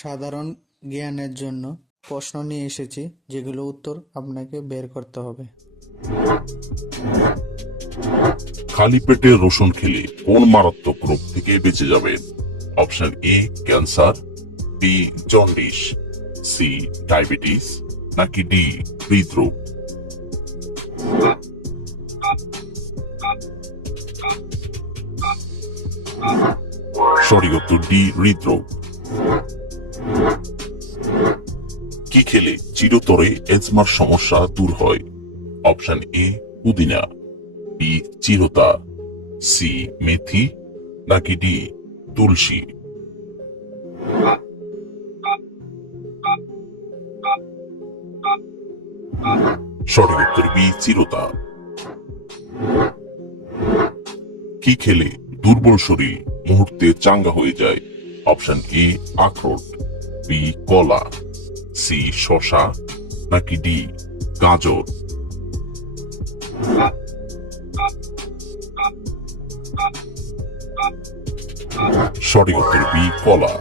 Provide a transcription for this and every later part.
সাধারণ জ্ঞানের জন্য প্রশ্ন নিয়ে এসেছি, যেগুলো উত্তর আপনাকে বের করতে হবে। খালি পেটে রসুন খেলে কোন মারাত্মক রোগ থেকে বেঁচে যাবেন? Option A cancer, B jaundice, C diabetes, নাকি ডি হৃদরোগ? সঠিক উত্তর ডি হৃদরোগ। কি খেলে চিরতরে এজমার সমস্যা দূর হয়? অপশন এ পুদিনা, বি চিরতা, সি মেথি, নাকি ডি তুলসী? সঠিক উত্তর বি চিরতা। কি খেলে দুর্বল শরীর মুহূর্তে চাঙ্গা হয়ে যায়? অপশন এ আখরোট, বি কলা, সি শসা, নাকি ডি গাজর? সঠিক উত্তর বি কলা।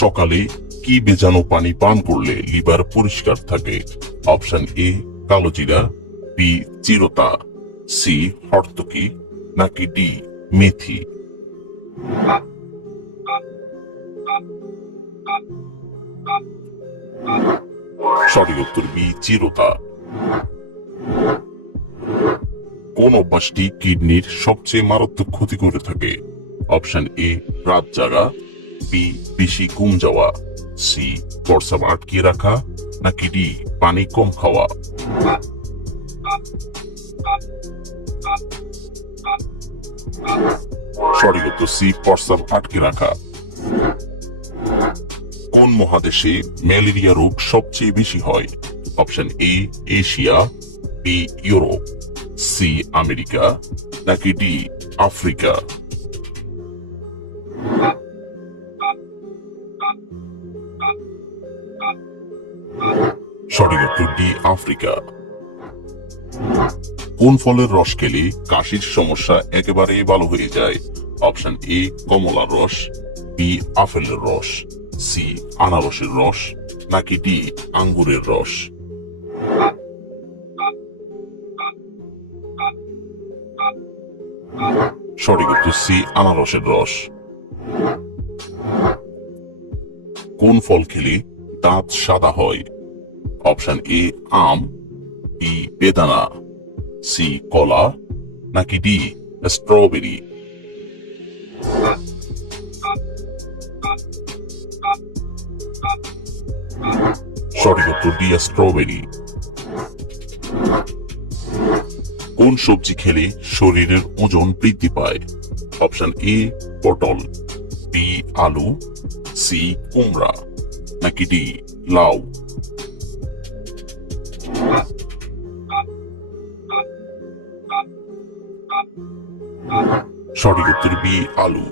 সকালে কি ভেজানো পানি পান করলে লিভার পরিষ্কার থাকে? অপশন এ কালোজিরা, বি চিরতা, সি হর্তকি, নাকি ডি মেথি? সঠিক উত্তর বি চিরতা। কোন অভ্যাসটি কিডনির সবচেয়ে মারাত্মক ক্ষতি করে থাকে? অপশন এ রাত জাগা, বি বেশি ঘুম যাওয়া, সি প্রস্রাব আটকে রাখা, নাকি ডি পানি কম খাওয়া? সঠিক উত্তর সি প্রস্রাব আটকে রাখা। কোন মহাদেশে ম্যালেরিয়া রোগ সবচেয়ে বেশি হয়? Option A Asia, B Europe, C America, নাকি ডি আফ্রিকা? সঠিক উত্তর ডি আফ্রিকা। কোন ফলের রস খেলে কাশির সমস্যা একেবারে ভালো হয়ে যায়? অপশন এ কমলার রস, বি আপেলের রস, সি আনারসের রস, নাকি ডি আঙ্গুরের রস? সঠিক উত্তর সি আনারসের রস। কোন ফল খেলে দাঁত সাদা হয়? অপশন এ আম, বি বেদানা, সি কলা, নাকি ডি স্ট্রবেরি? সঠিক উত্তর ডি স্ট্রবেরি। কোন সবজি খেলে শরীরের ওজন বৃদ্ধি পায়? অপশন এ পটল, বি আলু, সি কুমড়া, নাকি ডি লাউ? সঠিক উত্তর বি আলু।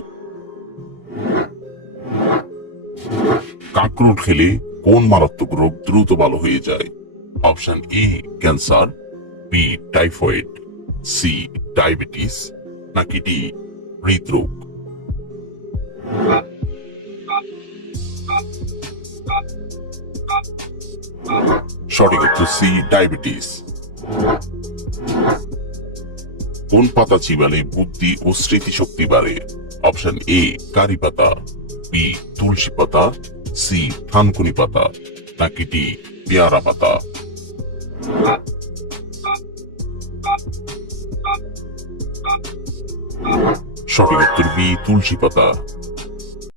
কাঁকরোল খেলে কোন মারাত্মক রোগ দ্রুত ভালো হয়ে যায়? Option A cancer, B typhoid, C diabetes, নাকি ডি হৃদরোগ? সঠিক উত্তর সি ডায়াবেটিস। কোন পাতা চিবালে বুদ্ধি ও স্মৃতিশক্তি বাড়ে? অপশন এ কারি পাতা, বি তুলসী পাতা, সি থানকুনি পাতা, নাকি ডি পেয়ারা পাতা? সঠিক উত্তর বি তুলসী পাতা।